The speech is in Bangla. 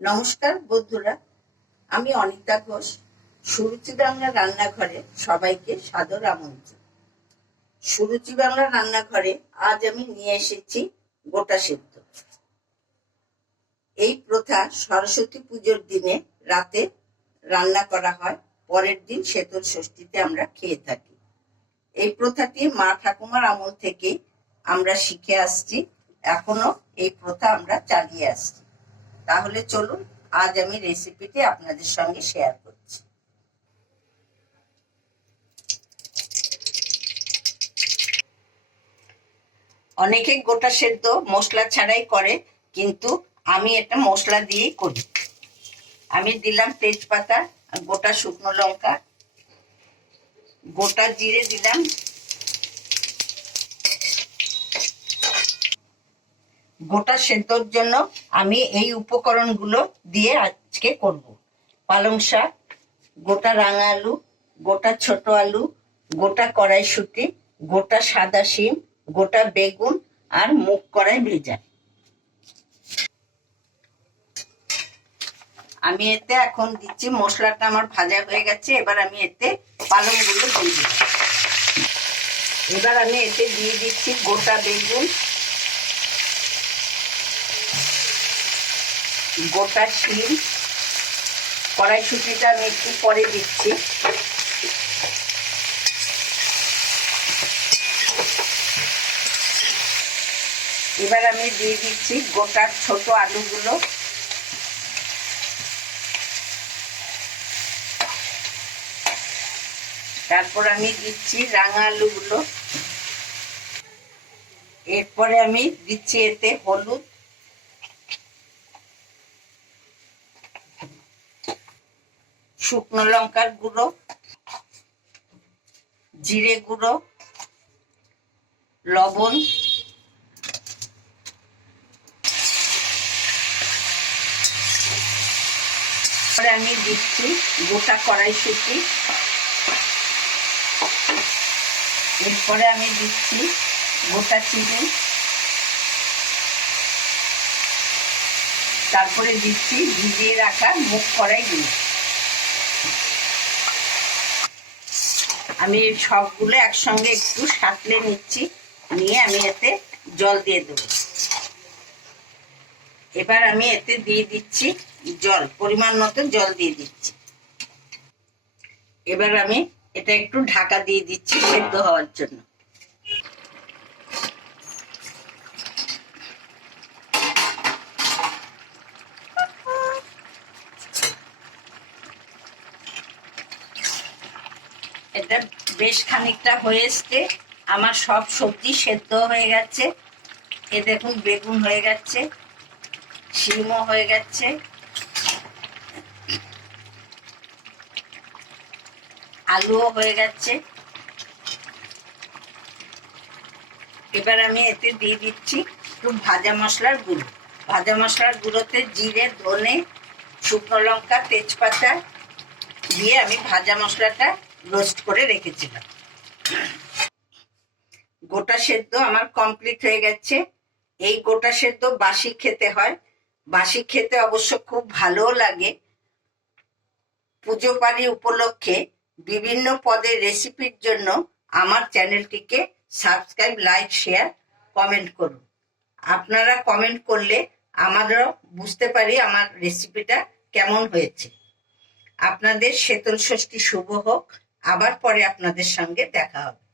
নমস্কার বন্ধুরা, আমি অনিতা ঘোষ। সুরুচি বাংলা রান্নাঘরে সবাইকে সাদর আমন্ত্রণ। সুরুচি বাংলা রান্নাঘরে আজ আমি নিয়ে এসেছি গোটা সেদ্ধ। এই প্রথা সরস্বতী পুজোর দিনে রাতে রান্না করা হয়, পরের দিন শীতল ষষ্ঠীতে আমরা খেয়ে থাকি। এই প্রথাটি মা ঠাকুমার আমল থেকে আমরা শিখে আসছি, এখনো এই প্রথা আমরা চালিয়ে আসছি। তাহলে চলুন আজ আমি রেসিপিটি আপনাদের সঙ্গে শেয়ার করছি। অনেকে গোটা সেদ্ধ মশলা ছাড়াই করে, কিন্তু আমি এটা মশলা দিয়েই করি। আমি দিলাম তেজপাতা, গোটা শুকনো লঙ্কা, গোটা জিরে দিলাম, গোটা সেদ্ধর জন্য আমি এই উপকরণগুলো দিয়ে আজকে করব। পালং শাক, গোটা রাঙা আলু, গোটা ছোট আলু, গোটা কড়াইশুঁটি, গোটা সাদা শিম, গোটা বেগুন আর মুগ কড়াই ভেজা। আমি এতে এখন দিচ্ছি, মশলাটা আমার ভাজা হয়ে গেছে। এবার আমি এতে পালংগুলো দিয়ে দিচ্ছি। এবার আমি এতে দিয়ে দিচ্ছি গোটা বেগুন, গোটা শিম, কড়াইশুঁটিটা আমি একটু পরে দিচ্ছি। এবার আমি দিয়ে দিচ্ছি গোটা ছোট আলুগুলো, তারপর আমি দিচ্ছি রাঙা আলুগুলো। এরপরে আমি দিচ্ছি এতে হলুদ, শুকনো লঙ্কার গুঁড়ো, জিরে গুঁড়ো, লবণ, আমি দিচ্ছি গোটা কড়াইশুঁটি। এরপরে আমি দিচ্ছি গোটা চিনি, তারপরে দিচ্ছি ভিজিয়ে রাখা মুগ কড়াইগুলো। আমি সবগুলো একসঙ্গে একটু সাঁতলে নিচ্ছি, নিয়ে আমি এতে জল দিয়ে দেব। এবার আমি এতে দিয়ে দিচ্ছি জল, পরিমাণ মতো জল দিয়ে দিচ্ছি। এবার আমি এটা একটু ঢাকা দিয়ে দিচ্ছি সেদ্ধ হওয়ার জন্য। এটা বেশ খানিকটা হয়ে এসছে, আমার সব সবজি সেদ্ধ হয়ে গেছে। এ দেখুন, বেগুন হয়ে গেছে, শিমও হয়ে গেছে, আলুও হয়ে গেছে। এবার আমি এতে দিয়ে দিচ্ছি একটু ভাজা মশলার গুঁড়ো। ভাজা মশলার গুঁড়োতে জিরে, ধনে, শুকনো লঙ্কা, তেজপাতা দিয়ে আমি ভাজা মশলাটা রোস্ট করে রেখেছিলাম। গোটা সেদ্ধ আমার কমপ্লিট হয়ে গেছে। এই গোটা সেদ্ধ বাসি খেতে হয়, বাসি খেতে অবশ্য খুব ভালোও লাগে। পুজো পালি উপলক্ষে বিভিন্ন পদের রেসিপির জন্য আমার চ্যানেলটিকে সাবস্ক্রাইব, লাইক, শেয়ার, কমেন্ট করুন। আপনারা কমেন্ট করলে আমারও বুঝতে পারি আমার রেসিপিটা কেমন হয়েছে। আপনাদের শীতল ষষ্ঠী শুভ হোক। আবার পরে আপনাদের সঙ্গে দেখা হবে।